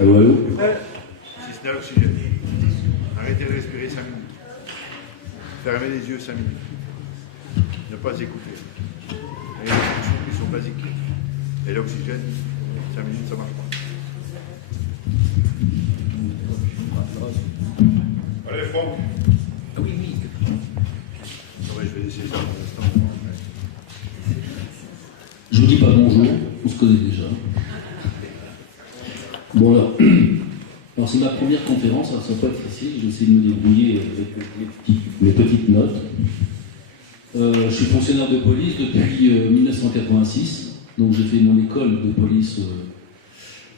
Allô, allô. Système d'oxygène. Arrêtez de respirer 5 minutes. Fermez les yeux 5 minutes. Ne pas écouter. Et les fonctions qui sont basiques. Et l'oxygène, 5 minutes, ça ne marche pas. Allez, Franck. Ah oui, oui. Ouais, je vais essayer ça pour l'instant. Je vous dis pas bonjour, on se connaît déjà. Bon alors, c'est ma première conférence, alors ça va pas être facile, je vais essayer de me débrouiller avec mes petites notes. Je suis fonctionnaire de police depuis 1986, donc j'ai fait mon école de police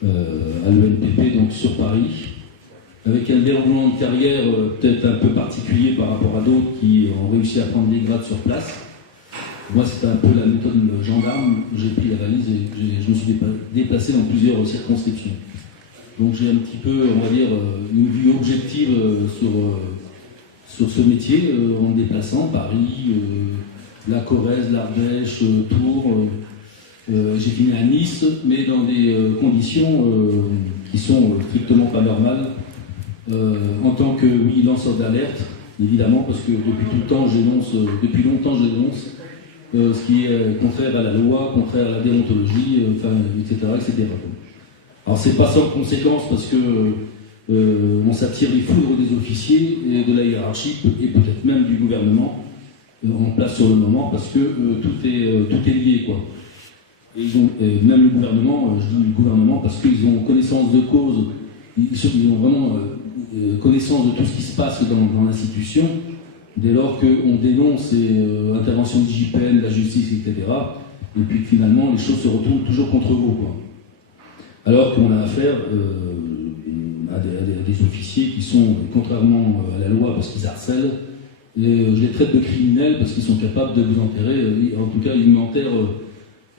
à l'ENPP, donc sur Paris, avec un déroulement de carrière peut-être un peu particulier par rapport à d'autres qui ont réussi à prendre des grades sur place. Moi, c'était un peu la méthode gendarme. J'ai pris la valise et je me suis déplacé dans plusieurs circonscriptions. Donc j'ai un petit peu, on va dire, une vue objective sur ce métier en me déplaçant. Paris, la Corrèze, l'Ardèche, Tours. J'ai fini à Nice, mais dans des conditions qui sont strictement pas normales. En tant que lanceur d'alerte, évidemment, parce que depuis longtemps je dénonce ce qui est contraire à la loi, contraire à la déontologie, etc. Alors c'est pas sans conséquence parce que on s'attire les foudres des officiers et de la hiérarchie et peut-être même du gouvernement en place sur le moment parce que tout est lié quoi. Et même le gouvernement, je dis le gouvernement parce qu'ils ont connaissance de cause, ils ont vraiment connaissance de tout ce qui se passe dans l'institution. Dès lors qu'on dénonce les interventions de JPN, de la justice, etc., et puis finalement les choses se retournent toujours contre vous, quoi. Alors qu'on a affaire à des officiers qui sont, contrairement à la loi, parce qu'ils harcèlent, et je les traite de criminels parce qu'ils sont capables de vous enterrer, en tout cas ils m'enterrent,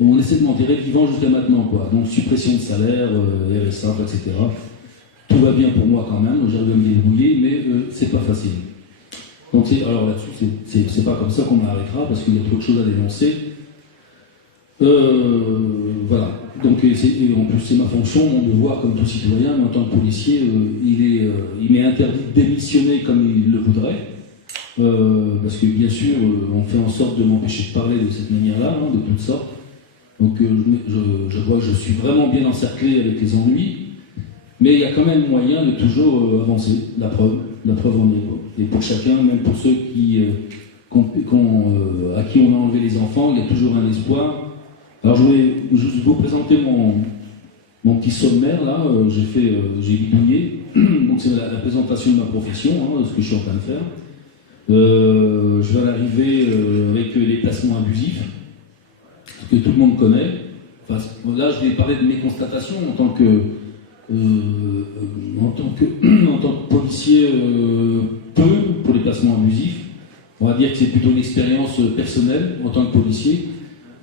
on essaie de m'enterrer vivant jusqu'à maintenant, quoi. Donc suppression de salaire, RSA, etc. Tout va bien pour moi quand même, j'arrive à me débrouiller, mais c'est pas facile. Donc alors là-dessus, c'est pas comme ça qu'on m'arrêtera, parce qu'il y a trop de choses à dénoncer. Voilà. Donc, et en plus, c'est ma fonction, mon devoir comme tout citoyen, mais en tant que policier, il m'est interdit de démissionner comme il le voudrait. Parce que bien sûr, on fait en sorte de m'empêcher de parler de cette manière-là, de toutes sortes. Donc je vois que je suis vraiment bien encerclé avec les ennuis, mais il y a quand même moyen de toujours avancer, la preuve en est. Et pour chacun, même pour ceux à qui on a enlevé les enfants, il y a toujours un espoir. Alors je voulais juste vous présenter mon petit sommaire, là, j'ai bidouillé, donc c'est la présentation de ma profession, ce que je suis en train de faire. Je vais arriver avec les placements abusifs, que tout le monde connaît. Enfin, là, je vais parler de mes constatations en tant que policier pour les placements abusifs. On va dire que c'est plutôt une expérience personnelle en tant que policier,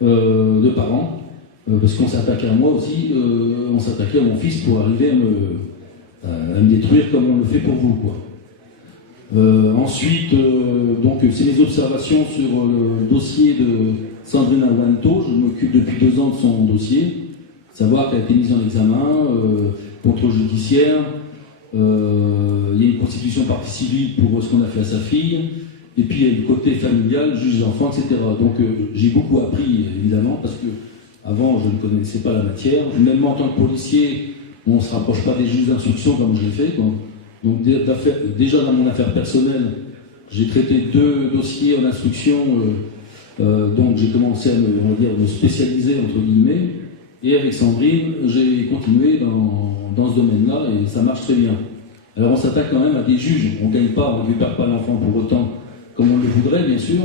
de parents, parce qu'on s'attaquait à moi aussi, on s'attaquait à mon fils pour arriver à me détruire comme on le fait pour vous, quoi. Ensuite, donc c'est mes observations sur le dossier de Sandrine Awanto. Je m'occupe depuis 2 ans de son dossier, savoir qu'elle a été mise en examen, contrôle judiciaire, il y a une constitution partie civile pour ce qu'on a fait à sa fille, et puis il y a le côté familial, juge d'enfants, etc. Donc j'ai beaucoup appris, évidemment, parce que avant je ne connaissais pas la matière. Même en tant que policier, on ne se rapproche pas des juges d'instruction comme je l'ai fait, quoi. Donc déjà dans mon affaire personnelle, j'ai traité 2 dossiers en instruction, donc j'ai commencé à me spécialiser entre guillemets, et avec Sandrine, j'ai continué dans ce domaine-là et ça marche très bien. Alors on s'attaque quand même à des juges, on ne gagne pas, on ne récupère pas l'enfant pour autant comme on le voudrait bien sûr,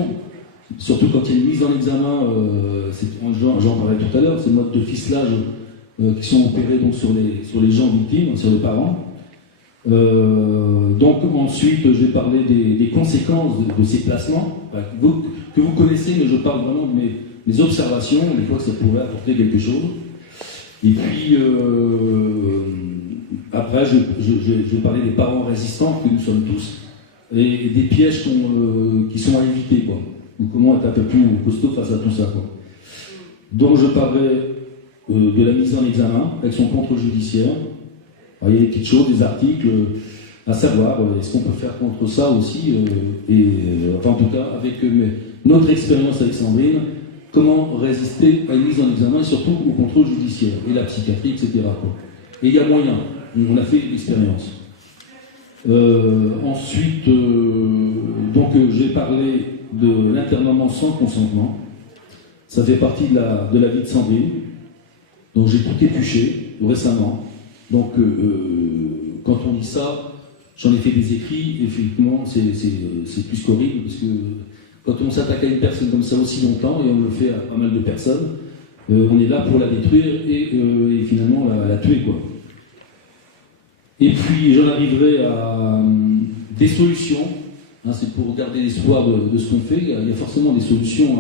surtout quand il y a une mise en examen, j'en parlais tout à l'heure, ces modes de ficelage qui sont opérés donc, sur les gens victimes, sur les parents. Donc ensuite je vais parler des conséquences de ces placements que vous connaissez, mais je parle vraiment de mes observations, des fois que ça pourrait apporter quelque chose. Et puis après je vais parler des parents résistants que nous sommes tous et des pièges qui sont à éviter, quoi. Donc comment être un peu plus costaud face à tout ça, quoi. Donc je parlerai de la mise en examen avec son contrôle judiciaire. Alors, il y a des petites choses, des articles à savoir, est-ce qu'on peut faire contre ça aussi, enfin en tout cas avec notre expérience avec Sandrine, comment résister à une mise en examen et surtout au contrôle judiciaire, et la psychiatrie, etc. quoi. Et il y a moyen, on a fait l'expérience. Ensuite, donc j'ai parlé de l'internement sans consentement. Ça fait partie de la vie de Sandrine. Donc j'ai tout épluché récemment. Donc quand on dit ça, j'en ai fait des écrits. Effectivement, c'est plus qu'horrible parce que quand on s'attaque à une personne comme ça aussi longtemps, et on le fait à pas mal de personnes, on est là pour la détruire et finalement la tuer, quoi. Et puis j'en arriverai à des solutions. Hein, c'est pour garder l'espoir de ce qu'on fait. Il y a forcément des solutions,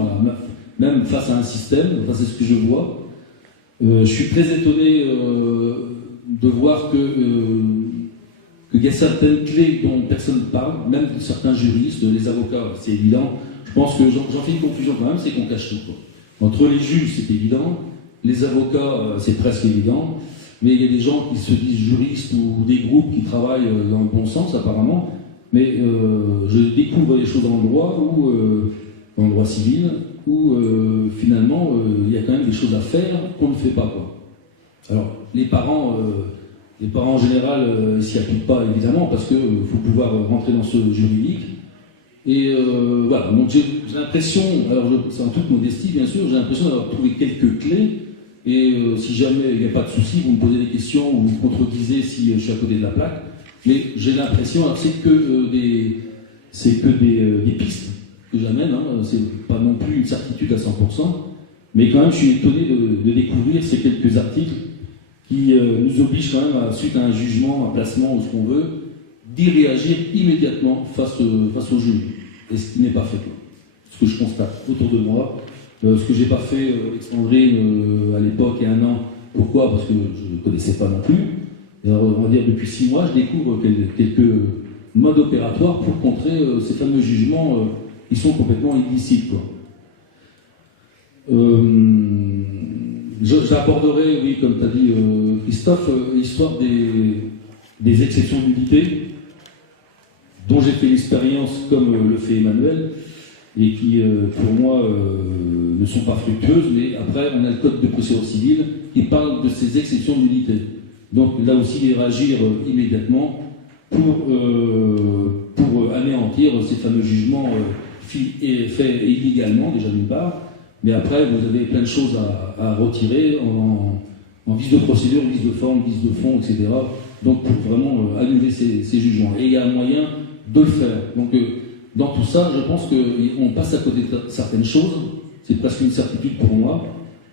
même face à un système. Enfin, c'est ce que je vois. Je suis très étonné de voir qu'il y a certaines clés dont personne ne parle, même certains juristes, les avocats, c'est évident. Je pense que j'en fais une conclusion quand même, c'est qu'on cache tout, quoi. Entre les juges, c'est évident. Les avocats, c'est presque évident. Mais il y a des gens qui se disent juristes ou des groupes qui travaillent dans le bon sens, apparemment. Mais je découvre des choses dans le droit, ou dans le droit civil, où finalement, il y a quand même des choses à faire qu'on ne fait pas, quoi. Alors, les parents en général, s'y appliquent pas, évidemment, parce qu'il faut pouvoir rentrer dans ce juridique. Et voilà, donc j'ai l'impression, alors c'est en toute modestie, bien sûr, j'ai l'impression d'avoir trouvé quelques clés. Et si jamais il n'y a pas de souci, vous me posez des questions ou vous me contredisez si je suis à côté de la plaque. Mais j'ai l'impression, alors c'est que des pistes que j'amène, hein, c'est pas non plus une certitude à 100%, mais quand même je suis étonné de découvrir ces quelques articles qui nous obligent quand même, suite à un jugement, un placement ou ce qu'on veut, d'y réagir immédiatement face au juge. Et ce qui n'est pas fait. Ce que je constate autour de moi. Ce que j'ai pas fait avec Sandrine à l'époque, il y a 1 an. Pourquoi? Parce que je ne connaissais pas non plus. Et alors, on va dire depuis 6 mois, je découvre quelques modes opératoires pour contrer ces fameux jugements qui sont complètement illicites, quoi. J'aborderai, oui, comme tu as dit Christophe, l'histoire des exceptions d'unité, dont j'ai fait l'expérience comme le fait Emmanuel, et qui, pour moi, ne sont pas fructueuses, mais après, on a le code de procédure civile qui parle de ces exceptions d'unité. Donc là aussi, il réagir immédiatement pour anéantir ces fameux jugements faits illégalement, déjà d'une part, mais après, vous avez plein de choses à retirer en vice de procédure, vice de forme, vice de fond, etc. Donc pour vraiment annuler ces jugements. Et il y a un moyen de le faire. Donc, dans tout ça, je pense qu'on passe à côté de certaines choses, c'est presque une certitude pour moi.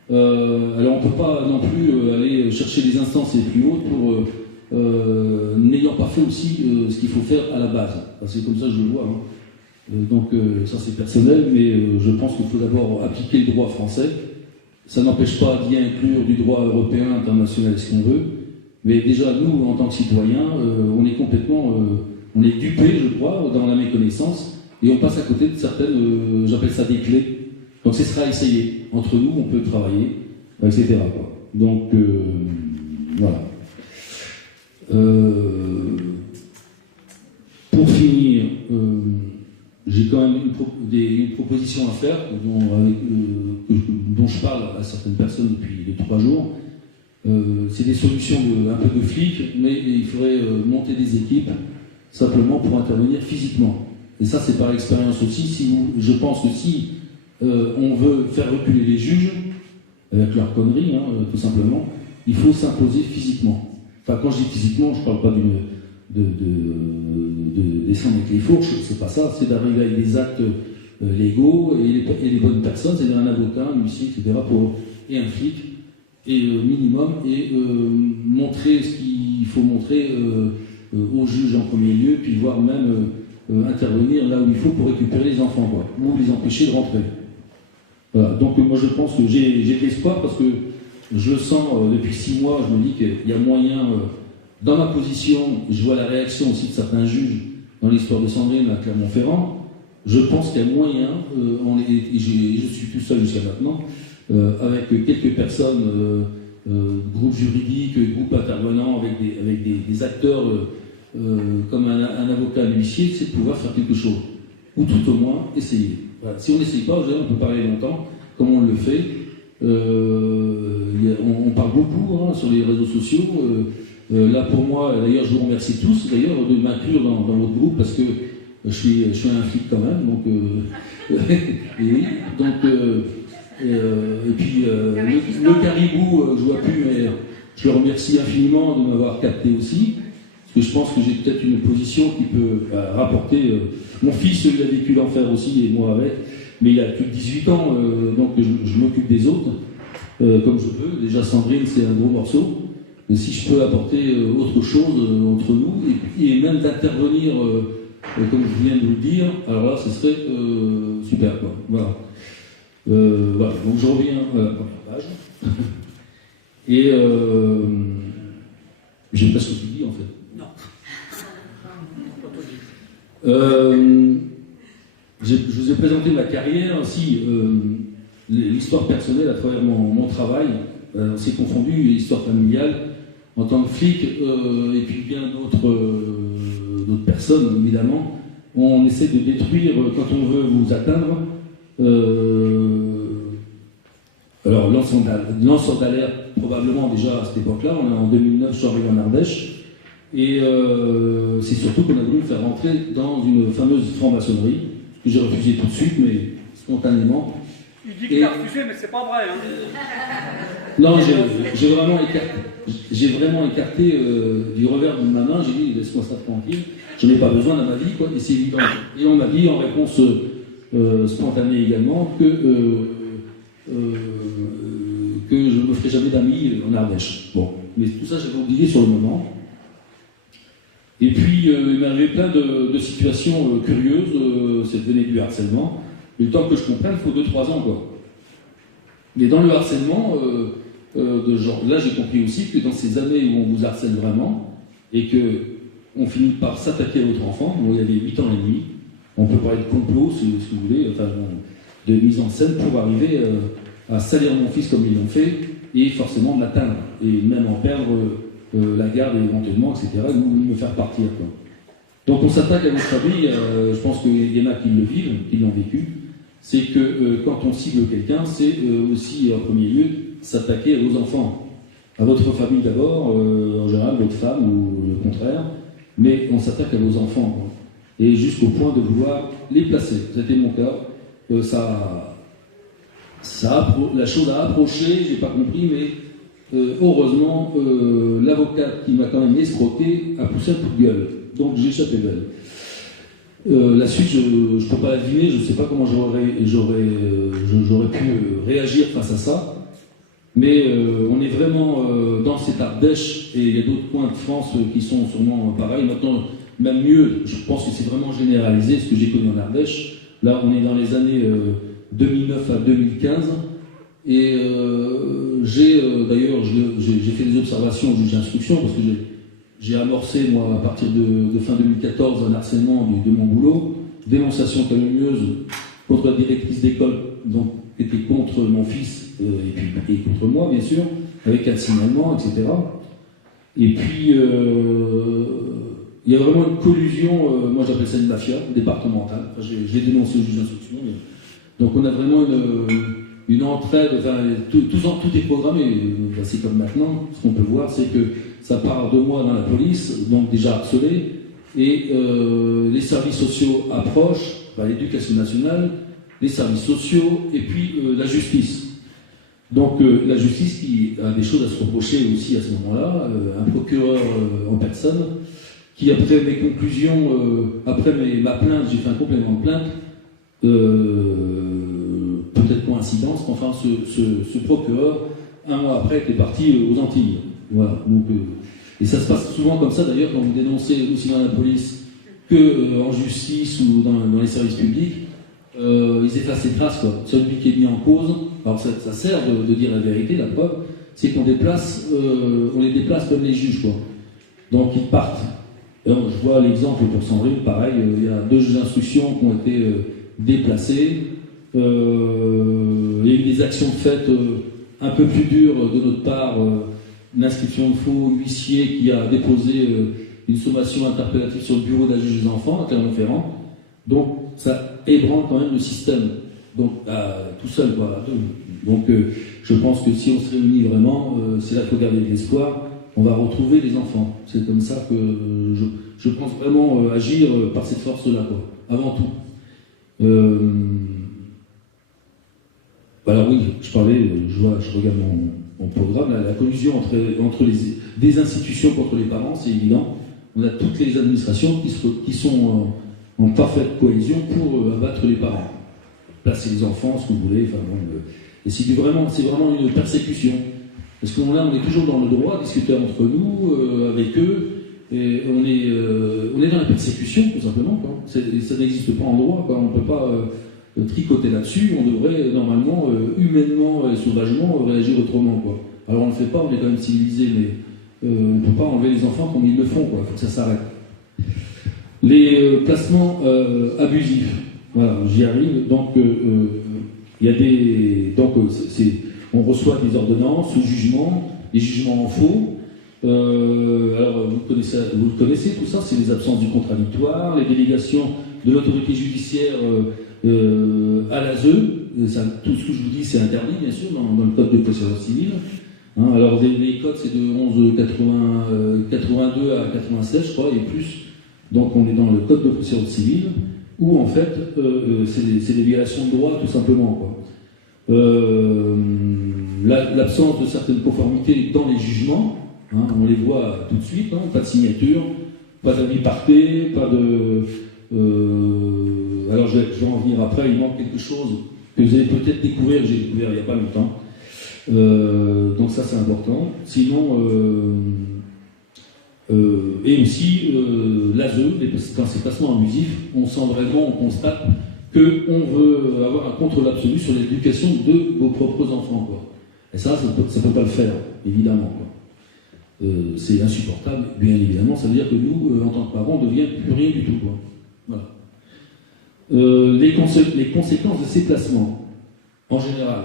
Alors on ne peut pas non plus aller chercher les instances les plus hautes pour n'ayant pas fait aussi ce qu'il faut faire à la base. Enfin, c'est comme ça que je le vois. Hein. Donc ça c'est personnel, mais je pense qu'il faut d'abord appliquer le droit français. Ça n'empêche pas d'y inclure du droit européen, international, ce qu'on veut. Mais déjà, nous, en tant que citoyens, on est complètement... on est dupé, je crois, dans la méconnaissance, et on passe à côté de certaines, j'appelle ça des clés. Donc ce sera essayé. Entre nous, on peut travailler, etc. quoi. Donc, voilà. Pour finir, j'ai quand même une proposition à faire, dont je parle à certaines personnes depuis 3 jours. C'est des solutions un peu de flics, mais il faudrait monter des équipes simplement pour intervenir physiquement. Et ça, c'est par expérience aussi. Je pense que si on veut faire reculer les juges, avec leur connerie, hein, tout simplement, il faut s'imposer physiquement. Enfin, quand je dis physiquement, je ne parle pas de descendre avec les fourches, c'est pas ça, c'est d'arriver avec des actes légaux et les bonnes personnes, c'est-à-dire un avocat, un huissier, etc., et un flic, et minimum, et montrer ce qu'il faut montrer aux juges en premier lieu, puis voire même intervenir là où il faut pour récupérer les enfants, quoi, ou les empêcher de rentrer. Voilà. Donc moi je pense que j'ai de l'espoir parce que je le sens depuis 6 mois, je me dis qu'il y a moyen, dans ma position, je vois la réaction aussi de certains juges dans l'histoire de Sandrine à Clermont-Ferrand, je pense qu'il y a moyen, je suis tout seul jusqu'à maintenant, avec quelques personnes groupes juridiques, groupes intervenants avec des acteurs comme un avocat, un huissier, c'est de pouvoir faire quelque chose. Ou tout au moins essayer. Voilà. Si on n'essaye pas, on peut parler longtemps, comme on le fait. On parle beaucoup sur les réseaux sociaux. Là pour moi, d'ailleurs je vous remercie tous d'ailleurs de m'inclure dans votre groupe parce que je suis un flic quand même. Donc, et oui, donc, et puis le caribou, je vois plus, mais je le remercie infiniment de m'avoir capté aussi. Parce que je pense que j'ai peut-être une position qui peut rapporter. Mon fils, il a vécu l'enfer aussi, et moi avec, mais il a plus de 18 ans, donc je m'occupe des autres, comme je peux. Déjà, Sandrine, c'est un gros morceau. Mais si je peux apporter autre chose entre nous, et même d'intervenir, comme je viens de vous le dire, alors là, ce serait super, quoi. Voilà. Voilà. Donc je reviens à la première page. Et j'ai presque tout dit, en fait. Je vous ai présenté ma carrière aussi, l'histoire personnelle à travers mon travail. C'est confondu, l'histoire familiale en tant que flic et puis bien d'autres personnes évidemment. On essaie de détruire quand on veut vous atteindre. Alors lanceur d'alerte probablement déjà à cette époque-là. On est en 2009, je suis arrivé en Ardèche. Et c'est surtout qu'on a voulu me faire rentrer dans une fameuse franc-maçonnerie, que j'ai refusé tout de suite, mais spontanément. Il dit qu'il a refusé, mais c'est pas vrai. Hein. Non, j'ai vraiment écarté du revers de ma main, j'ai dit, laisse-moi ça tranquille, je n'ai pas besoin dans ma vie, quoi, et c'est évident. Et on m'a dit, en réponse spontanée également, que je ne me ferai jamais d'amis en Ardèche. Bon, mais tout ça, j'avais oublié sur le moment. Et puis, il m'arrivait plein de situations curieuses, ça venait du harcèlement. Mais le temps que je comprenne, il faut 2-3 ans, quoi. Mais dans le harcèlement, de genre, là, j'ai compris aussi que dans ces années où on vous harcèle vraiment, et qu'on finit par s'attaquer à votre enfant, bon, il y avait 8 ans et demi, on peut parler de complot, si vous voulez, enfin, de mise en scène pour arriver à salir mon fils comme ils l'ont fait, et forcément de l'atteindre, et même en perdre la garde éventuellement, etc., ou me faire partir, quoi. Donc on s'attaque à votre famille, je pense qu'il y en a qui le vivent, qui l'ont vécu, c'est que quand on cible quelqu'un, c'est aussi en premier lieu s'attaquer à vos enfants, à votre famille d'abord, en général votre femme ou le contraire, mais on s'attaque à vos enfants, quoi. Et jusqu'au point de vouloir les placer. C'était mon cas. La chose a approché, j'ai pas compris, mais heureusement, l'avocat qui m'a quand même escroqué a poussé un coup de gueule. Donc j'ai échappé belle. La suite, je ne peux pas la deviner, je ne sais pas comment j'aurais pu réagir face à ça. Mais on est vraiment dans cette Ardèche, et il y a d'autres coins de France qui sont sûrement pareils. Maintenant, même mieux, je pense que c'est vraiment généralisé ce que j'ai connu en Ardèche. Là, on est dans les années 2009 à 2015. Et d'ailleurs, j'ai fait des observations au juge d'instruction parce que j'ai amorcé, moi, à partir de fin 2014, un harcèlement de mon boulot, dénonciation calomnieuse contre la directrice d'école, donc qui était contre mon fils et contre moi, bien sûr, avec un signalement, etc. Et puis, il y a vraiment une collusion, moi j'appelle ça une mafia départementale. Enfin, je l'ai dénoncé au juge d'instruction. Donc on a vraiment une entraide, enfin, tout est programmé. C'est comme maintenant, ce qu'on peut voir, c'est que ça part de moi dans la police, donc déjà harcelé, et les services sociaux approchent, l'éducation nationale, les services sociaux, et puis la justice. Donc la justice qui a des choses à se reprocher aussi à ce moment-là, un procureur en personne, qui après mes conclusions, après ma plainte, j'ai fait un complément de plainte, peut-être coïncidence, enfin ce procureur, un mois après, était parti aux Antilles. Voilà. Donc, et ça se passe souvent comme ça d'ailleurs quand vous dénoncez aussi dans la police que en justice ou dans les services publics, ils effacent les traces, quoi. Celui qui est mis en cause, alors ça sert de dire la vérité, la preuve, c'est qu'on les déplace comme les juges, quoi. Donc ils partent. Alors, je vois l'exemple pour Sandrine, pareil, il y a 2 juges d'instruction qui ont été déplacés. Il y a eu des actions faites un peu plus dur de notre part, une inscription de faux huissier qui a déposé une sommation interpellative sur le bureau d'un juge des enfants à Clermont-Ferrand. Donc ça ébranle quand même le système, donc tout seul, voilà. Donc je pense que si on se réunit vraiment, c'est là qu'il faut garder de l'espoir, on va retrouver les enfants. C'est comme ça que je pense vraiment agir par cette force-là, quoi, avant tout. Alors oui, je parlais, je regarde mon programme, la collusion entre des institutions contre les parents, c'est évident. On a toutes les administrations qui sont en parfaite cohésion pour abattre les parents. Placer les enfants, ce que vous voulez, enfin bon, et c'est vraiment une persécution. Parce que là, on est toujours dans le droit, discuter entre nous, avec eux, et on est dans la persécution, tout simplement, quoi. Ça n'existe pas en droit, quoi. On ne peut pas tricoter là-dessus, on devrait normalement, humainement et sauvagement, réagir autrement, quoi. Alors on ne le fait pas, on est quand même civilisé, mais on ne peut pas enlever les enfants comme ils le font, quoi. Il faut que ça s'arrête. Les placements abusifs, voilà, j'y arrive. Donc, il y a on reçoit des ordonnances sous jugement, des jugements en faux. Alors, vous le connaissez, tout ça, c'est les absences du contradictoire, les délégations de l'autorité judiciaire à l'ASE. Tout ce que je vous dis, c'est interdit, bien sûr, dans le code de procédure civile. Hein, alors, les codes, c'est de 82 à 96, je crois, et plus. Donc, on est dans le code de procédure civile, où, en fait, c'est des violations de droit, tout simplement, quoi. L'absence de certaines conformités dans les jugements, hein, on les voit tout de suite, hein, pas de signature, pas d'avis parquet, pas de... alors je vais en venir après, il manque quelque chose que vous allez peut-être découvrir, j'ai découvert il n'y a pas longtemps. Donc ça c'est important. Sinon, et aussi l'ASE, dans ces placements abusifs, on sent vraiment, on constate qu'on veut avoir un contrôle absolu sur l'éducation de vos propres enfants, quoi. Et ça ne peut pas le faire, évidemment, quoi. C'est insupportable, bien évidemment. Ça veut dire que nous, en tant que parents, on ne devient plus rien du tout, quoi. Voilà. Les conséquences de ces placements, en général,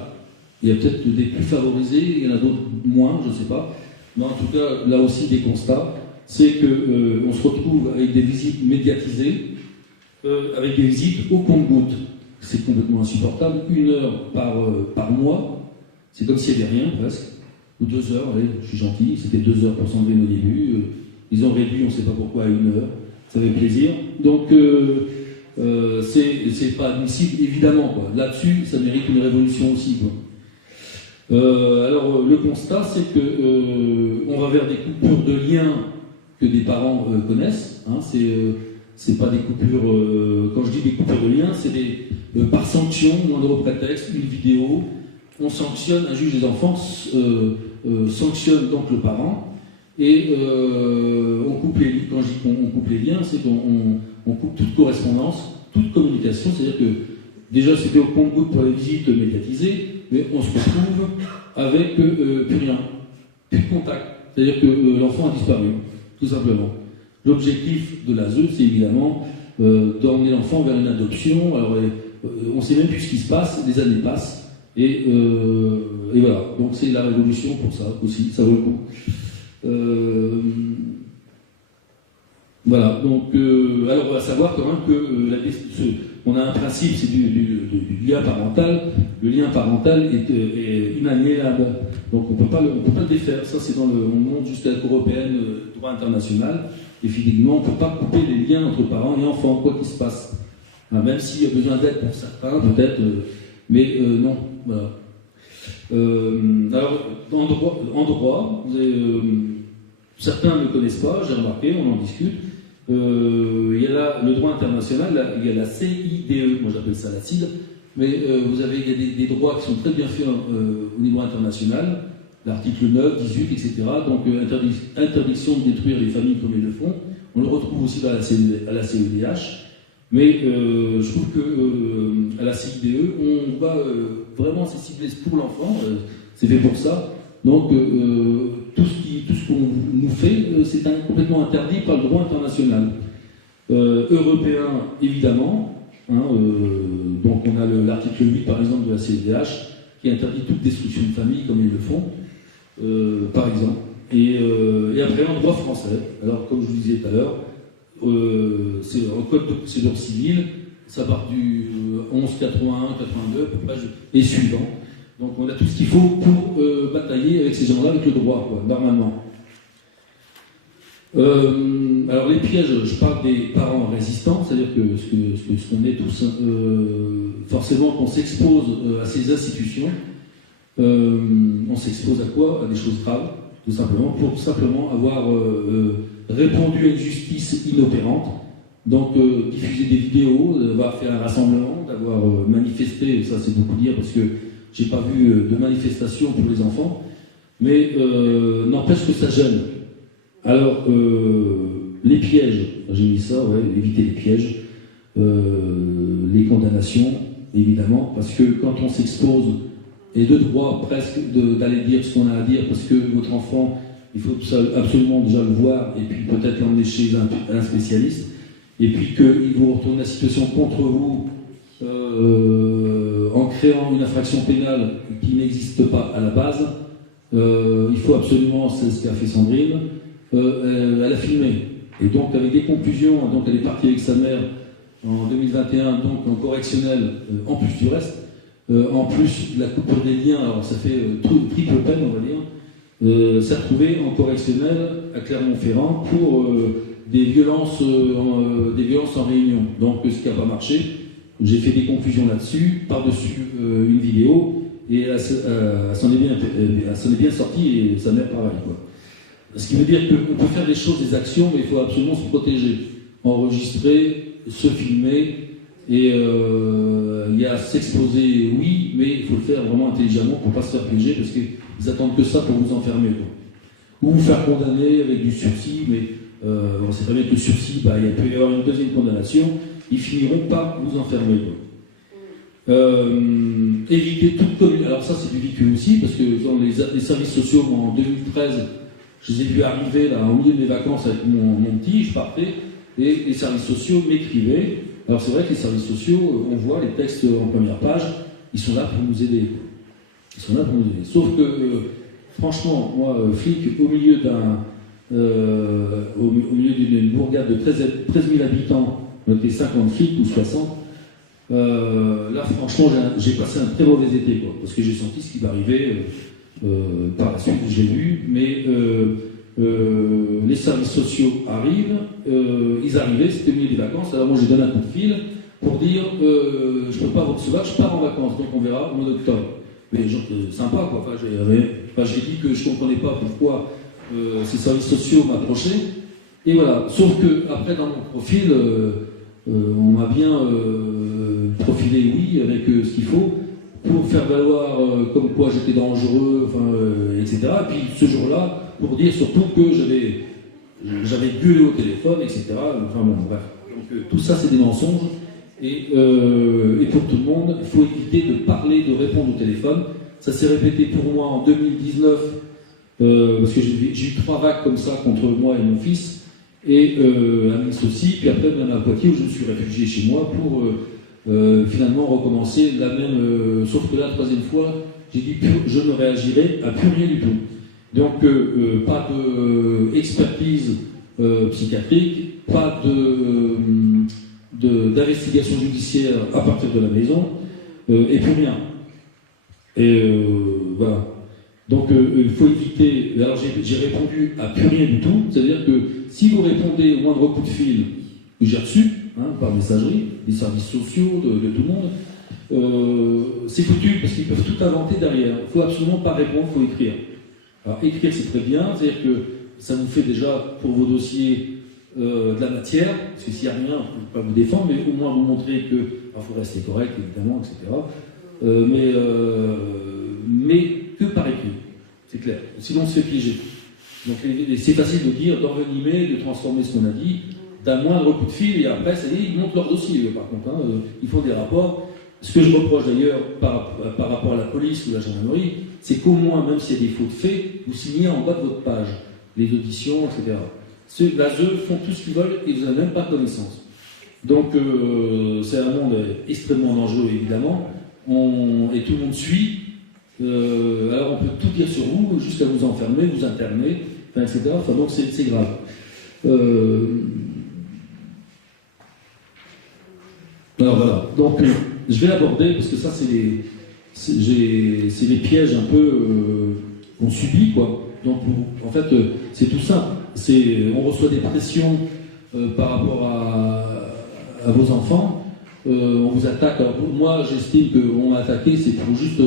il y a peut-être des plus favorisés, il y en a d'autres moins, je ne sais pas. Mais en tout cas, là aussi, des constats, c'est qu'on se retrouve avec des visites médiatisées, avec des visites au compte-gouttes. C'est complètement insupportable. 1 heure par mois, c'est comme s'il n'y avait rien, presque. Ou 2 heures, allez, je suis gentil, c'était 2 heures pour s'enlever au début. Ils ont réduit, on ne sait pas pourquoi, à 1 heure. Ça fait plaisir. Donc, c'est pas admissible, évidemment, quoi. Là-dessus, ça mérite une révolution aussi, quoi. Alors, le constat, c'est qu'on va vers des coupures de liens que des parents connaissent. Hein, c'est pas des coupures, quand je dis des coupures de liens, c'est par sanction, moindre prétexte, une vidéo, on sanctionne, un juge des enfants sanctionne donc le parent, et on coupe les liens. Quand je dis qu'on coupe les liens, c'est qu'on coupe toute correspondance, toute communication, c'est-à-dire que déjà c'était au compte-gouttes pour les visites médiatisées, mais on se retrouve avec plus rien, plus de contact, c'est-à-dire que l'enfant a disparu, tout simplement. L'objectif de l'ASE, c'est évidemment d'emmener l'enfant vers une adoption. Alors, on ne sait même plus ce qui se passe, les années passent, et voilà. Donc c'est la révolution pour ça aussi, ça vaut le coup. Voilà. Donc, alors on va savoir quand même que on a un principe, c'est du lien parental. Le lien parental est inaliénable. Donc on peut pas le défaire. Ça c'est on monte jusqu'à la Cour européenne de droit international. Effectivement, on ne peut pas couper les liens entre parents et enfants, quoi qu'il se passe. Hein, même s'il y a besoin d'aide pour certains, peut-être, mais non. Voilà. Alors, en droit, certains ne le connaissent pas, j'ai remarqué, on en discute. Il y a là le droit international, il y a la CIDE, moi j'appelle ça la CID, mais vous avez des droits qui sont très bien faits au niveau international. L'article 9, 18, etc. Donc, interdiction de détruire les familles comme ils le font. On le retrouve aussi à la CEDH. Mais je trouve qu'à la CIDE, on va vraiment c'est ciblé pour l'enfant. C'est fait pour ça. Donc, tout ce qu'on nous fait, c'est complètement interdit par le droit international. Européen, évidemment. Hein, donc, on a l'article 8, par exemple, de la CEDH, qui interdit toute destruction de famille, comme ils le font, par exemple. Et après, en droit français, alors comme je vous disais tout à l'heure, c'est un code de procédure civile, ça part du 1181-82, et suivant. Donc on a tout ce qu'il faut pour batailler avec ces gens-là, avec le droit, quoi, normalement. Alors les pièges, je parle des parents résistants, c'est-à-dire que ce qu'on est tous, forcément qu'on s'expose à ces institutions, on s'expose à quoi? À des choses graves, tout simplement, pour simplement avoir répondu à une justice inopérante. Donc diffuser des vidéos, d'avoir fait un rassemblement, d'avoir manifesté, ça c'est beaucoup dire parce que j'ai pas vu de manifestation pour les enfants, mais n'empêche que ça gêne. Alors, les pièges, j'ai mis ça, ouais, éviter les pièges, les condamnations, évidemment, parce que quand on s'expose, et de droit presque d'aller dire ce qu'on a à dire, parce que votre enfant, il faut absolument déjà le voir, et puis peut-être l'emmener chez un spécialiste, et puis qu'il vous retourne la situation contre vous en créant une infraction pénale qui n'existe pas à la base, il faut absolument, c'est ce qu'a fait Sandrine, elle a filmé. Et donc, avec des conclusions, donc elle est partie avec sa mère en 2021, donc en correctionnel, en plus du reste, en plus de la coupure des liens, alors ça fait triple peine, on va dire, s'est retrouvée en correctionnel à Clermont-Ferrand pour des violences en réunion. Donc, ce qui n'a pas marché, j'ai fait des conclusions là-dessus, par-dessus une vidéo, et elle s'en est bien sortie, et sa mère pareil, quoi. Ce qui veut dire qu'on peut faire des choses, des actions, mais il faut absolument se protéger. Enregistrer, se filmer, et il y a s'exposer, oui, mais il faut le faire vraiment intelligemment pour ne pas se faire piéger, parce qu'ils attendent que ça pour vous enfermer, quoi. Ou vous faire condamner avec du sursis, mais on sait très bien que le sursis, il peut y avoir une deuxième condamnation, ils finiront par vous enfermer, quoi. Éviter toute commune. Alors ça, c'est du vécu aussi, parce que dans les services sociaux, en 2013, je les ai vus arriver là, au milieu de mes vacances avec mon petit, je partais, et les services sociaux m'écrivaient. Alors c'est vrai que les services sociaux, on voit les textes en première page, ils sont là pour nous aider. Ils sont là pour nous aider. Sauf que, franchement, moi, flic, au milieu d'une bourgade de 13 000 habitants, on était 50 flics ou 60, là, franchement, j'ai passé un très mauvais été, quoi, parce que j'ai senti ce qui m'arrivait. Par la suite, j'ai vu, mais les services sociaux arrivent, ils arrivaient, c'était au milieu des vacances, alors moi j'ai donné un coup de fil pour dire je ne peux pas vous recevoir, je pars en vacances, donc on verra au mois d'octobre. Mais sympa, quoi. J'ai dit que je ne comprenais pas pourquoi ces services sociaux m'approchaient, et voilà. Sauf que après dans mon profil, on m'a bien profilé, oui, avec ce qu'il faut, pour faire valoir comme quoi j'étais dangereux, etc. Et puis ce jour-là, pour dire surtout que j'avais gueulé au téléphone, etc. Enfin bon, bref. Donc tout ça, c'est des mensonges. Et pour tout le monde, il faut éviter de parler, de répondre au téléphone. Ça s'est répété pour moi en 2019, parce que j'ai eu 3 vagues comme ça contre moi et mon fils, et à Nice aussi, puis après même à Poitiers, où je me suis réfugié chez moi pour finalement recommencer la même, sauf que la 3e fois, j'ai dit je ne réagirai à plus rien du tout. Donc pas d'expertise psychiatrique, pas d'investigation judiciaire à partir de la maison, et plus rien. Et voilà. Donc il faut éviter. Alors j'ai répondu à plus rien du tout, c'est-à-dire que si vous répondez au moindre coup de fil que j'ai reçu, par messagerie, des services sociaux, de tout le monde, c'est foutu parce qu'ils peuvent tout inventer derrière. Il ne faut absolument pas répondre, il faut écrire. Alors écrire c'est très bien, c'est-à-dire que ça vous fait déjà pour vos dossiers de la matière, parce que s'il n'y a rien, on ne peut pas vous défendre, mais au moins vous montrer que il faut rester correct évidemment, etc. Mais que par écrit, c'est clair. Sinon on se fait piéger. Donc c'est facile de dire, d'envenimer, de transformer ce qu'on a dit, d'un moindre coup de fil, et après, ça y est, ils montent leur dossier, par contre. Ils font des rapports. Ce que je reproche d'ailleurs par rapport à la police ou la gendarmerie, c'est qu'au moins, même s'il y a des fautes faits, vous signez en bas de votre page les auditions, etc. Là, eux font tout ce qu'ils veulent et vous n'avez même pas connaissance. Donc, c'est un monde extrêmement dangereux, évidemment, et tout le monde suit. Alors on peut tout dire sur vous, jusqu'à vous enfermer, vous interner, enfin, etc. Enfin, donc c'est grave. Alors voilà, donc je vais aborder, parce que ça c'est les pièges un peu qu'on subit, quoi. Donc en fait c'est tout simple, on reçoit des pressions par rapport à vos enfants, on vous attaque. Alors, moi j'estime qu'on m'a attaqué, c'est pour juste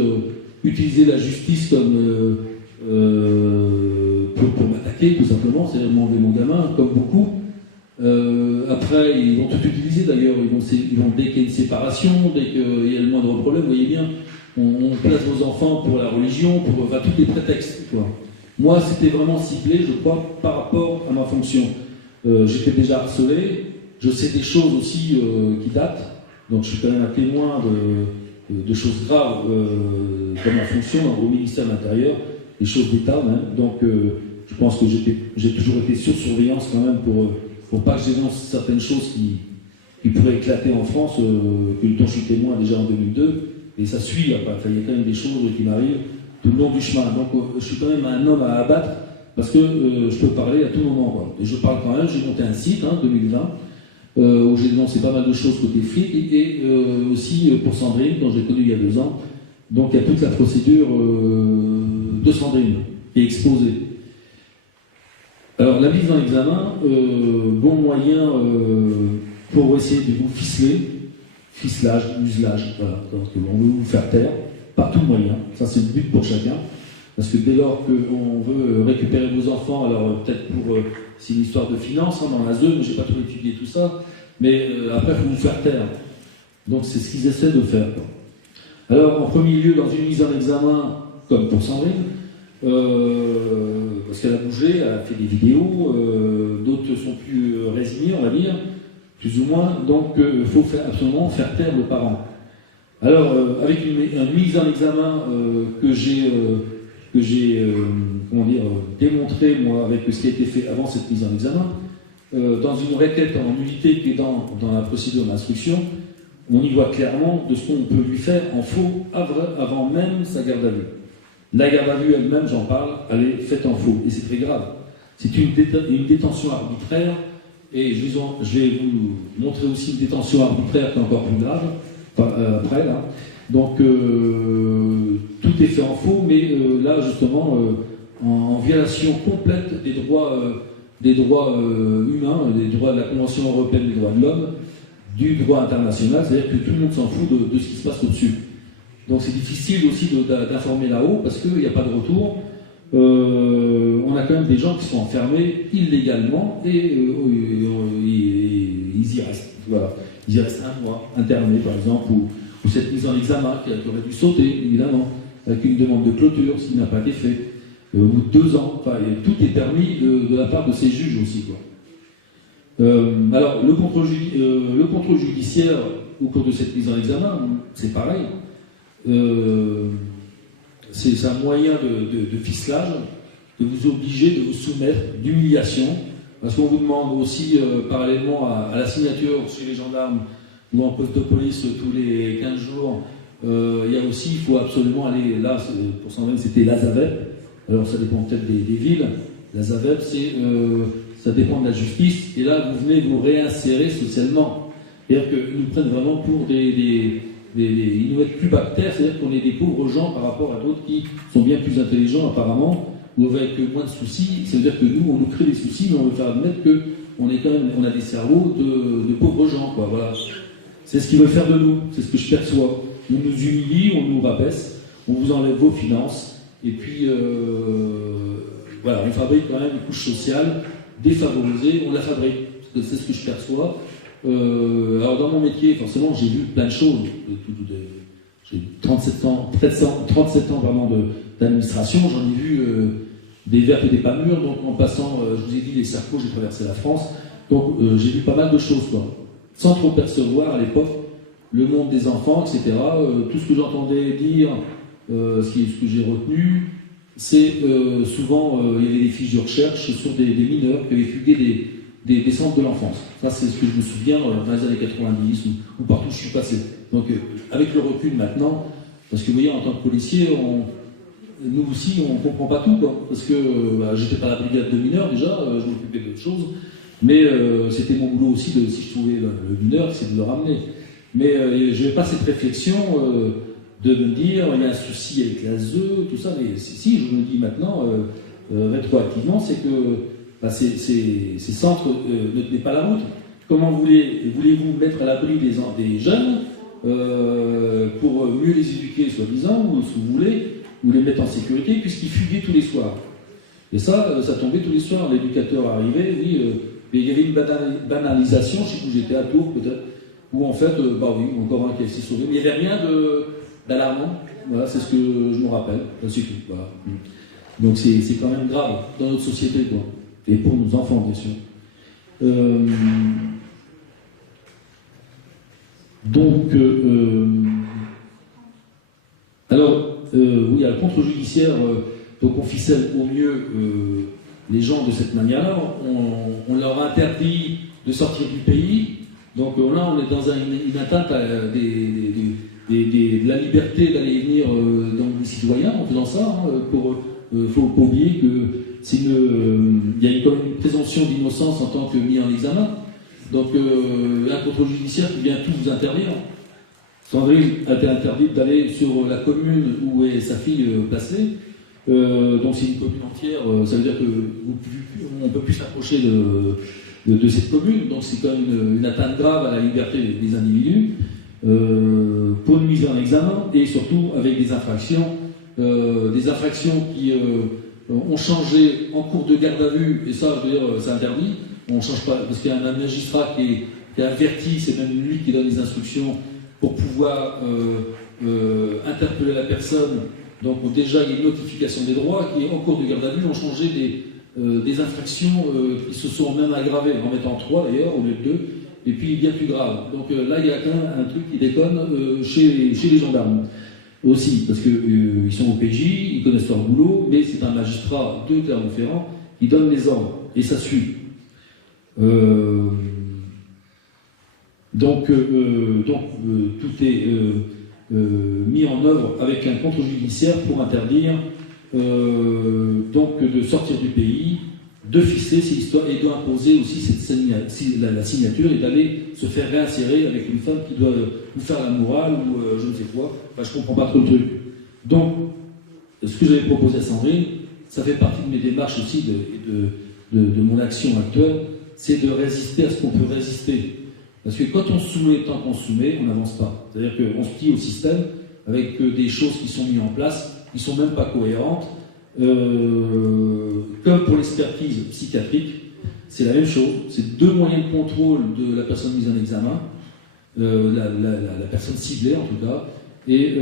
utiliser la justice comme pour m'attaquer tout simplement, c'est-à-dire m'enlever mon gamin, comme beaucoup. Après, ils vont tout utiliser d'ailleurs, ils vont dès qu'il y a une séparation, dès qu'il y a le moindre problème, vous voyez bien, on place vos enfants pour la religion, pour tous les prétextes, quoi. Moi, c'était vraiment ciblé, je crois, par rapport à ma fonction. J'étais déjà harcelé, je sais des choses aussi qui datent, donc je suis quand même un témoin de choses graves dans ma fonction, au ministère de l'Intérieur, des choses d'État même, donc je pense que j'ai toujours été sur surveillance quand même pour pas que je dénonce certaines choses qui pourraient éclater en France, dont je suis témoin déjà en 2002, et ça suit, enfin, il y a quand même des choses qui m'arrivent tout le long du chemin. Donc je suis quand même un homme à abattre, parce que je peux parler à tout moment, quoi. Et je parle quand même, j'ai monté un site, 2020, où j'ai dénoncé pas mal de choses côté flic, et aussi pour Sandrine, dont j'ai connu il y a 2 ans. Donc il y a toute la procédure de Sandrine qui est exposée. Alors la mise en examen, bon moyen pour essayer de vous ficelage, muselage, voilà. Donc on veut vous faire taire, par tout moyen, ça c'est le but pour chacun. Parce que dès lors qu'on veut récupérer vos enfants, alors peut-être c'est une histoire de finances, dans la zone, j'ai pas trop étudié tout ça, mais après il faut vous faire taire. Donc c'est ce qu'ils essaient de faire, quoi. Alors en premier lieu, dans une mise en examen, comme pour Sandrine, parce qu'elle a bougé, elle a fait des vidéos, d'autres sont plus résignés, on va dire, plus ou moins, donc il faut absolument faire taire le parent. Alors, avec une mise en examen que j'ai démontré, moi, avec ce qui a été fait avant cette mise en examen, dans une requête en nullité qui est dans la procédure d'instruction, on y voit clairement de ce qu'on peut lui faire en faux avant même sa garde à vue. La garde à vue elle-même, j'en parle, elle est faite en faux, et c'est très grave. C'est une détention arbitraire, et je vais vous montrer aussi une détention arbitraire qui est encore plus grave, après là. Donc tout est fait en faux, mais là justement en violation complète des droits humains, des droits de la Convention européenne des droits de l'homme, du droit international, c'est-à-dire que tout le monde s'en fout de ce qui se passe au-dessus. Donc c'est difficile aussi d'informer là-haut parce qu'il n'y a pas de retour. On a quand même des gens qui sont enfermés illégalement et ils y restent. Voilà. Ils y restent 1 mois, internés par exemple, ou cette mise en examen qui aurait dû sauter, évidemment, avec une demande de clôture s'il n'a pas été fait, au bout de 2 ans. Enfin, tout est permis de la part de ces juges aussi, quoi. Alors, le contrôle judiciaire au cours de cette mise en examen, c'est pareil. C'est un moyen de ficelage, de vous obliger, de vous soumettre, d'humiliation, parce qu'on vous demande aussi, parallèlement à la signature chez les gendarmes ou en poste de police tous les 15 jours, il y a aussi, il faut absolument aller, là, pour Sandrine, c'était la ZAVEP, alors ça dépend peut-être des villes, la ZAVEP, ça dépend de la justice, et là, vous venez vous réinsérer socialement. C'est-à-dire qu'ils nous prennent vraiment pour ils nous mettent plus bactères, c'est-à-dire qu'on est des pauvres gens par rapport à d'autres qui sont bien plus intelligents apparemment, ou avec moins de soucis. C'est-à-dire que nous, on nous crée des soucis, mais on veut faire admettre qu'on a des cerveaux de pauvres gens, quoi. Voilà. C'est ce qu'ils veulent faire de nous, c'est ce que je perçois. On nous humilie, on nous rabaisse, on vous enlève vos finances, et puis voilà, on fabrique quand même une couche sociale défavorisée, on la fabrique. C'est ce que je perçois. Alors dans mon métier, forcément, j'ai vu plein de choses. J'ai 37 ans d'administration, j'en ai vu des vertes et des pas mûres. Donc en passant, je vous ai dit, les Sarko, j'ai traversé la France. Donc j'ai vu pas mal de choses, quoi. Sans trop percevoir à l'époque le monde des enfants, etc. Tout ce que j'entendais dire, ce que j'ai retenu, c'est souvent, il y avait des fiches de recherche sur des mineurs qui avaient fugué des centres de l'enfance. Ça, c'est ce que je me souviens dans les années 90 ou partout où je suis passé. Donc, avec le recul maintenant, parce que vous voyez, en tant que policier, nous aussi, on ne comprend pas tout, quoi, parce que j'étais pas à la brigade de mineurs déjà, je m'occupais d'autres choses, mais c'était mon boulot aussi, si je trouvais le mineur, c'est de le ramener. Mais je n'avais pas cette réflexion de me dire, il y a un souci avec la ZE, tout ça, mais si je me le dis maintenant, rétroactivement, c'est que ces centres ne tenaient pas la route. Comment voulez-vous mettre à l'abri des jeunes pour mieux les éduquer, soi-disant, ou si vous voulez, ou les mettre en sécurité, puisqu'ils fuguaient tous les soirs. Et ça tombait tous les soirs. L'éducateur arrivait, oui, et il y avait une banalisation, je sais où j'étais, à Tours peut-être, où en fait, oui, encore un qui a essayé de sauver, mais il n'y avait rien d'alarmant. Voilà, c'est ce que je me rappelle, c'est tout. Voilà. Donc c'est quand même grave dans notre société, quoi. Et pour nos enfants, bien sûr. Oui, il y a le contre-judiciaire, donc on ficelle au mieux les gens de cette manière-là. On leur interdit de sortir du pays. Donc là, on est dans une atteinte de la liberté d'aller et venir dans les citoyens en faisant ça. Il ne faut pas oublier qu'il y a quand même une présomption d'innocence en tant que mis en examen. Donc un contre-judiciaire qui vient tout vous interdire. Sandrine a été interdite d'aller sur la commune où est sa fille placée. Donc c'est une commune entière, ça veut dire qu'on ne peut plus s'approcher de cette commune. Donc c'est quand même une atteinte grave à la liberté des individus pour une mise en examen et surtout avec des infractions qui ont changé en cours de garde à vue, et ça, je veux dire, c'est interdit. On ne change pas, parce qu'il y a un magistrat qui est averti, c'est même lui qui donne les instructions pour pouvoir interpeller la personne. Donc déjà, il y a une notification des droits qui est en cours de garde à vue, ont changé des infractions qui se sont même aggravées, en mettant 3 d'ailleurs, au lieu de 2, et puis bien plus grave. Donc là, il y a quand même un truc qui déconne chez les gendarmes. Aussi, parce qu'ils sont au PJ, ils connaissent leur boulot, mais c'est un magistrat de Clermont-Ferrand qui donne les ordres, et ça suit. Donc tout est mis en œuvre avec un contre-judiciaire pour interdire donc de sortir du pays, de ficeler ces histoires et d'imposer aussi la signature et d'aller se faire réinsérer avec une femme qui doit vous faire la morale ou je ne sais quoi. Enfin, je ne comprends pas trop le truc. Donc, ce que j'avais proposé à Sandrine, ça fait partie de mes démarches aussi de mon action actuelle, c'est de résister à ce qu'on peut résister. Parce que quand on se soumet, tant qu'on se soumet, on n'avance pas. C'est-à-dire qu'on se plie au système avec des choses qui sont mises en place, qui ne sont même pas cohérentes. Comme pour l'expertise psychiatrique, c'est la même chose. C'est 2 moyens de contrôle de la personne mise en examen, la personne ciblée en tout cas, et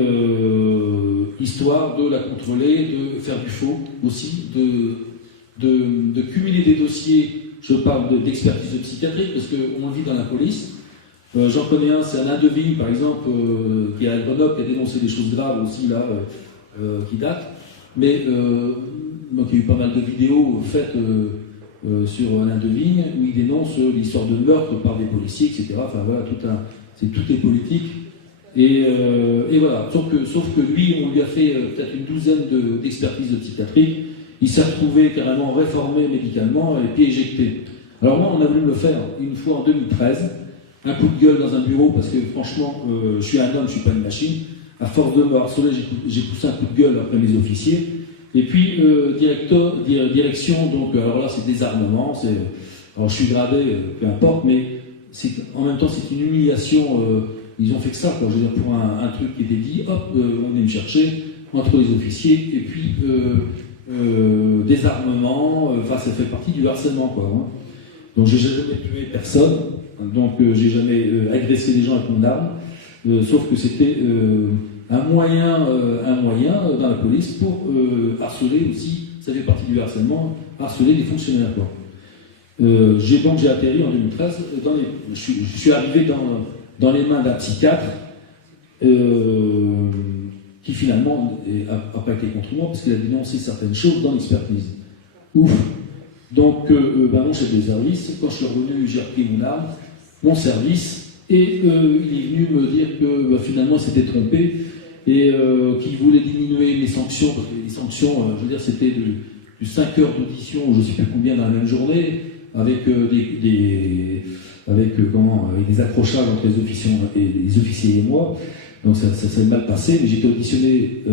histoire de la contrôler, de faire du faux aussi, de cumuler des dossiers. Je parle d'expertise psychiatrique parce qu'on le vit dans la police. J'en connais un, c'est Alain Deville par exemple, qui est à Grenoble, qui a dénoncé des choses graves aussi là, qui datent. Mais donc, il y a eu pas mal de vidéos faites sur Alain Devigne où il dénonce l'histoire de meurtre par des policiers, etc. Enfin voilà, tout est politique. Et voilà, sauf que lui, on lui a fait peut-être une douzaine d'expertises psychiatriques. Il s'est retrouvé carrément réformé médicalement et puis éjecté. Alors moi, on a voulu me le faire une fois en 2013, un coup de gueule dans un bureau parce que franchement, je suis un homme, je ne suis pas une machine. À force de me harceler, j'ai poussé un coup de gueule après mes officiers. Et puis, direction, donc, alors là, c'est désarmement. Alors, je suis gradé, peu importe, mais en même temps, c'est une humiliation. Ils ont fait que ça, quoi. Je veux dire, pour un truc qui était dit, hop, on vient me chercher entre les officiers, et puis désarmement. Enfin, ça fait partie du harcèlement, quoi. Hein. Donc, j'ai jamais tué personne. Donc, j'ai jamais agressé les gens avec mon arme. Sauf que c'était un moyen dans la police pour harceler aussi, ça fait partie du harcèlement, harceler les fonctionnaires, quoi. J'ai atterri en 2013, je suis arrivé dans les mains d'un psychiatre qui finalement n'a pas été contre moi parce qu'il a dénoncé certaines choses dans l'expertise. Ouf. Donc, mon chef de service, quand je suis revenu, j'ai repris mon arme, mon service, et il est venu me dire que finalement il s'était trompé et qui voulait diminuer les sanctions, parce que les sanctions, je veux dire, c'était du 5 heures d'audition, je ne sais plus combien dans la même journée, avec avec des accrochages entre les officiers et moi. Donc ça s'est mal passé, mais j'étais auditionné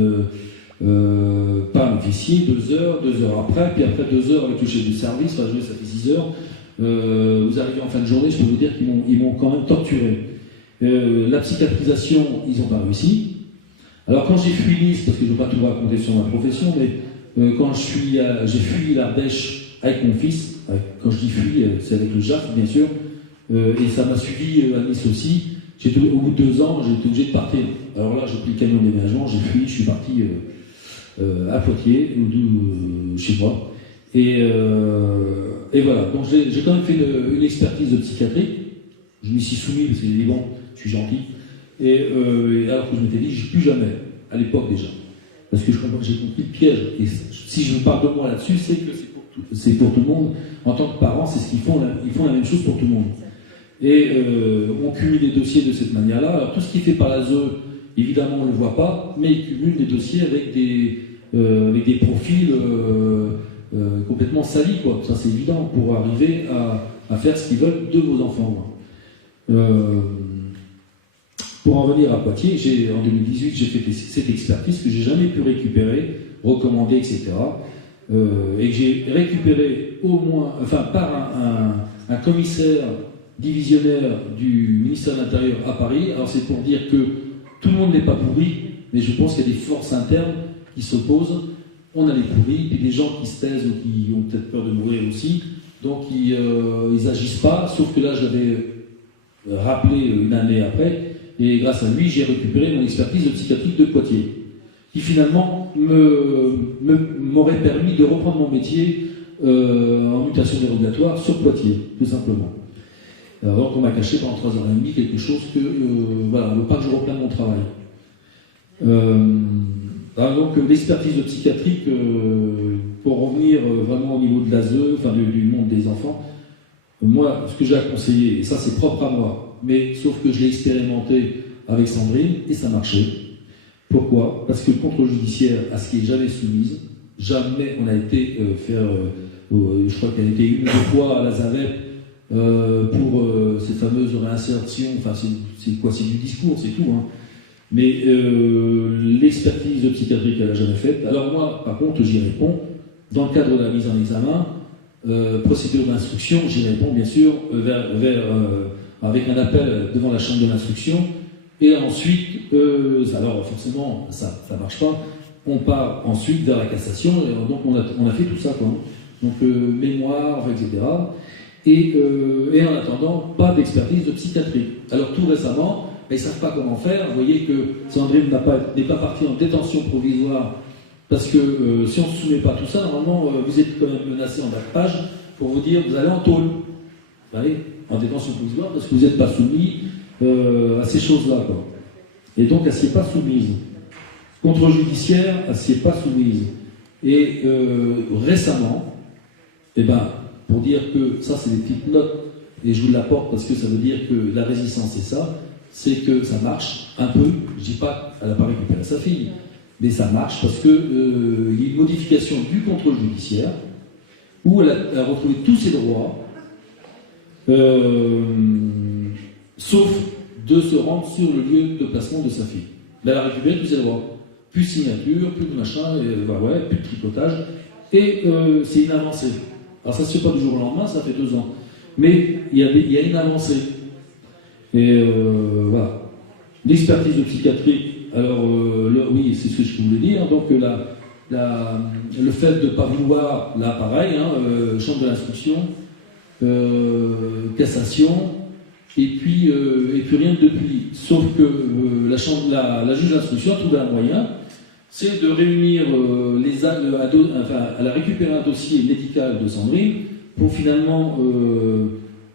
par un officier, 2 heures après, puis après 2 heures avec le chef du service, enfin, ça fait 6 heures. Vous arrivez en fin de journée, je peux vous dire qu'ils m'ont quand même torturé. La psychiatrisation, ils n'ont pas réussi. Alors quand j'ai fui Nice, parce que je ne veux pas tout raconter sur ma profession, mais quand j'ai fui l'Ardèche avec mon fils, quand je dis fui, c'est avec le JAF bien sûr, et ça m'a suivi à Nice aussi. Au bout de 2 ans, j'ai été obligé de partir. Alors là, j'ai pris le camion de déménagement, j'ai fui, je suis parti à Poitiers, chez moi. Et voilà, donc j'ai quand même fait une expertise de psychiatrie. Je m'y suis soumis parce que j'ai dit bon, je suis gentil. Et alors que je m'étais dit, plus jamais, à l'époque déjà. Parce que j'ai compris le piège. Et si je vous parle de moi là-dessus, c'est que c'est pour tout le monde. En tant que parents, c'est ce qu'ils font, ils font la même chose pour tout le monde. Et on cumule les dossiers de cette manière-là. Alors tout ce qui est fait par l'ASE, évidemment, on ne le voit pas, mais ils cumulent des dossiers avec des profils complètement salis, quoi. Ça, c'est évident, pour arriver à faire ce qu'ils veulent de vos enfants. Pour en venir à Poitiers, en 2018, j'ai fait cette expertise que j'ai jamais pu récupérer, recommander, etc. Et que j'ai récupéré au moins, par un commissaire divisionnaire du ministère de l'Intérieur à Paris. Alors c'est pour dire que tout le monde n'est pas pourri, mais je pense qu'il y a des forces internes qui s'opposent. On a les pourris, puis des gens qui se taisent ou qui ont peut-être peur de mourir aussi, donc ils n'agissent pas, sauf que là je l'avais rappelé une année après, et grâce à lui j'ai récupéré mon expertise de psychiatrie de Poitiers, qui finalement m'aurait permis de reprendre mon métier en mutation dérogatoire sur Poitiers, tout simplement. Alors qu'on m'a caché pendant 3h30 quelque chose que, voilà, on ne veut pas que je reprenne mon travail. Donc l'expertise de psychiatrie, pour revenir vraiment au niveau de l'ASE, du monde des enfants, moi, ce que j'ai à conseiller, et ça c'est propre à moi, mais sauf que je l'ai expérimenté avec Sandrine, et ça marchait. Pourquoi ? Parce que le contrôle judiciaire, à ce qui est jamais soumise, jamais on a été faire, je crois qu'elle a été 1 ou 2 fois à la Zavette, pour cette fameuse réinsertion, c'est quoi, c'est du discours, c'est tout, hein. Mais l'expertise de psychiatrie qu'elle n'a jamais faite, alors moi, par contre, j'y réponds, dans le cadre de la mise en examen, procédure d'instruction, j'y réponds bien sûr, avec un appel devant la chambre de l'instruction, et ensuite, alors forcément, ça ne marche pas, on part ensuite vers la cassation, et donc on a fait tout ça, quoi. Donc mémoire, etc. Et en attendant, pas d'expertise de psychiatrie. Alors tout récemment, ils ne savent pas comment faire. Vous voyez que Sandrine n'est pas partie en détention provisoire parce que si on ne se soumet pas à tout ça, normalement, vous êtes quand même menacé en bas de page pour vous dire vous allez en tôle. Vous allez en détention provisoire parce que vous n'êtes pas soumis à ces choses-là, quoi. Et donc, elle ne s'y est pas soumise. Contre judiciaire, elle ne s'y est pas soumise. Et récemment, pour dire que ça, c'est des petites notes, et je vous l'apporte parce que ça veut dire que la résistance, c'est ça, c'est que ça marche un peu. Je ne dis pas qu'elle n'a pas récupéré sa fille, mais ça marche parce qu'il y a une modification du contrôle judiciaire où elle a retrouvé tous ses droits, sauf de se rendre sur le lieu de placement de sa fille. Mais elle a récupéré tous ses droits. Plus de signature, plus de machin, plus de tripotage, et c'est une avancée. Alors ça ne se fait pas du jour au lendemain, ça fait 2 ans. Mais il y a une avancée. Et voilà. L'expertise de psychiatrie, alors oui, c'est ce que je voulais dire. Donc le fait de ne pas vouloir, là pareil, chambre de l'instruction, cassation, et puis rien depuis. Sauf que la juge d'instruction a trouvé un moyen, c'est de réunir elle a récupéré un dossier médical de Sandrine pour finalement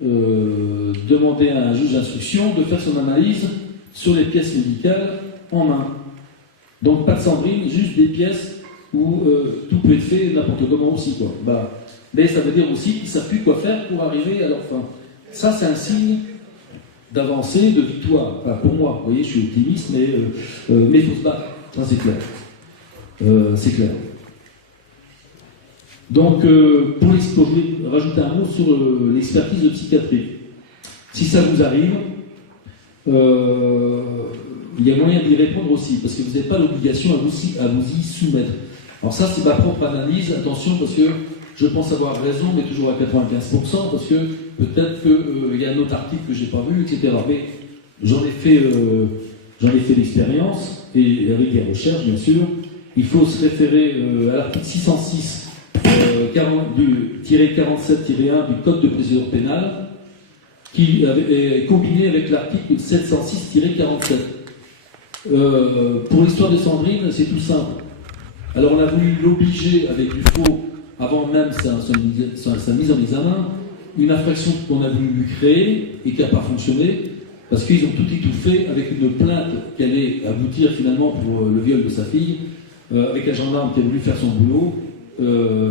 demander à un juge d'instruction de faire son analyse sur les pièces médicales en main. Donc pas de Sandrine, juste des pièces où tout peut être fait n'importe comment aussi, quoi. Mais ça veut dire aussi qu'ils ne savent plus quoi faire pour arriver à leur fin. Ça, c'est un signe d'avancée, de victoire. Enfin, pour moi, vous voyez, je suis optimiste, mais il faut se battre, ça c'est clair. C'est clair. Donc, je vais rajouter un mot sur l'expertise de psychiatrie. Si ça vous arrive, il y a moyen d'y répondre aussi, parce que vous n'avez pas l'obligation à vous y soumettre. Alors ça, c'est ma propre analyse, attention, parce que je pense avoir raison, mais toujours à 95%, parce que peut-être qu'il y a un autre article que je n'ai pas vu, etc. Mais j'en ai fait l'expérience, et avec des recherches, bien sûr. Il faut se référer à l'article 606, 47-1 du Code de procédure pénale, qui est combiné avec l'article 706-47. Pour l'histoire de Sandrine, c'est tout simple. Alors on a voulu l'obliger avec du faux, avant même sa mise en examen, une infraction qu'on a voulu lui créer et qui n'a pas fonctionné, parce qu'ils ont tout étouffé avec une plainte qui allait aboutir finalement pour le viol de sa fille, avec un gendarme qui a voulu faire son boulot,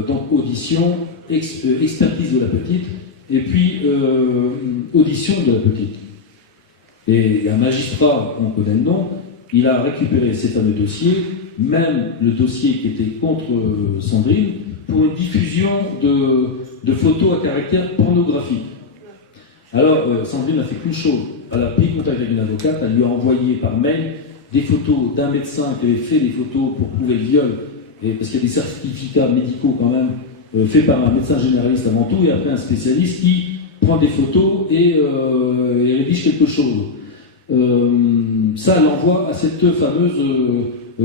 donc audition, expertise de la petite, et puis audition de la petite. Et un magistrat, on connaît le nom, il a récupéré ces fameux dossiers, même le dossier qui était contre Sandrine, pour une diffusion de photos à caractère pornographique. Alors, Sandrine n'a fait qu'une chose. Elle a pris contact avec une avocate, elle lui a envoyé par mail des photos d'un médecin qui avait fait des photos pour prouver le viol, parce qu'il y a des certificats médicaux quand même, faits par un médecin généraliste avant tout, et après un spécialiste qui prend des photos et rédige quelque chose. Ça, elle l'envoie à cette fameuse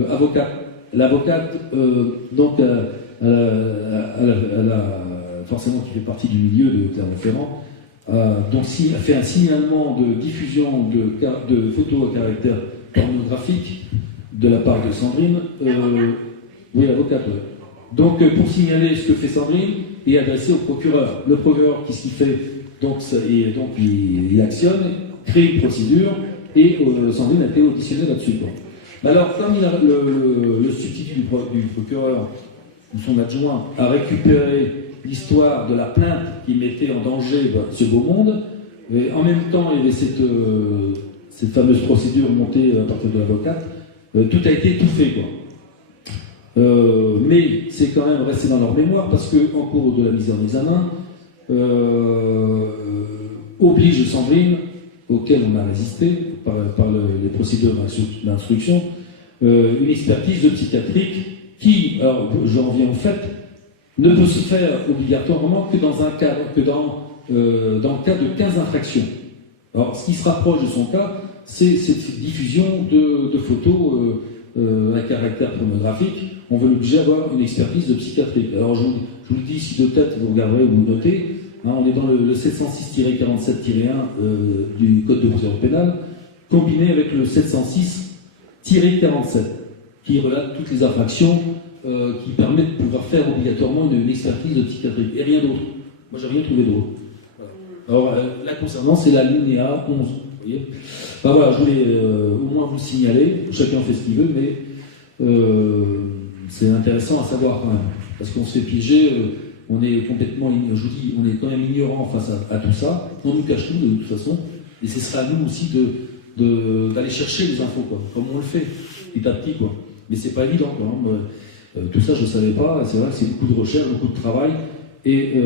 avocate. L'avocate, donc, elle a forcément qui fait partie du milieu de Clermont-Ferrand, donc a fait un signalement de diffusion de photos à caractère pornographique de la part de Sandrine. Oui, l'avocate. Ouais. Donc, pour signaler ce que fait Sandrine, et adressé au procureur. Le procureur, qu'est-ce qu'il fait? Donc, il actionne, crée une procédure, et Sandrine a été auditionnée là-dessus. Mais alors, comme le substitut du procureur, ou son adjoint, a récupéré l'histoire de la plainte qui mettait en danger ce beau monde, et en même temps, il y avait cette fameuse procédure montée à partir de l'avocate, tout a été étouffé, quoi. Mais c'est quand même resté dans leur mémoire parce qu'en cours de la mise en examen, oblige Sandrine, auquel on a résisté par les procédures d'instruction, une expertise de psychiatrique qui, alors j'en viens au fait, ne peut se faire obligatoirement que dans le cas de 15 infractions. Alors ce qui se rapproche de son cas, c'est cette diffusion de photos à caractère pornographique. On veut l'obliger à avoir une expertise de psychiatrie. Alors je vous le dis, si de tête vous regarderez ou vous notez, on est dans le 706-47-1 du Code de procédure pénale, combiné avec le 706-47, qui relate toutes les infractions qui permettent de pouvoir faire obligatoirement une expertise de psychiatrie. Et rien d'autre. Moi, j'ai rien trouvé d'autre. Alors, là, concernant, c'est la linéa 11. Vous voyez, ben voilà, je voulais au moins vous signaler. Chacun fait ce qu'il veut, mais c'est intéressant à savoir quand même. Parce qu'on se fait piéger, on est complètement, je vous dis, on est quand même ignorant face à tout ça. On nous cache tout de toute façon. Et ce sera à nous aussi d'aller chercher les infos, quoi, comme on le fait, petit à petit, quoi. Mais c'est pas évident, quoi. Tout ça, je ne savais pas. C'est vrai que c'est beaucoup de recherche, beaucoup de travail. Et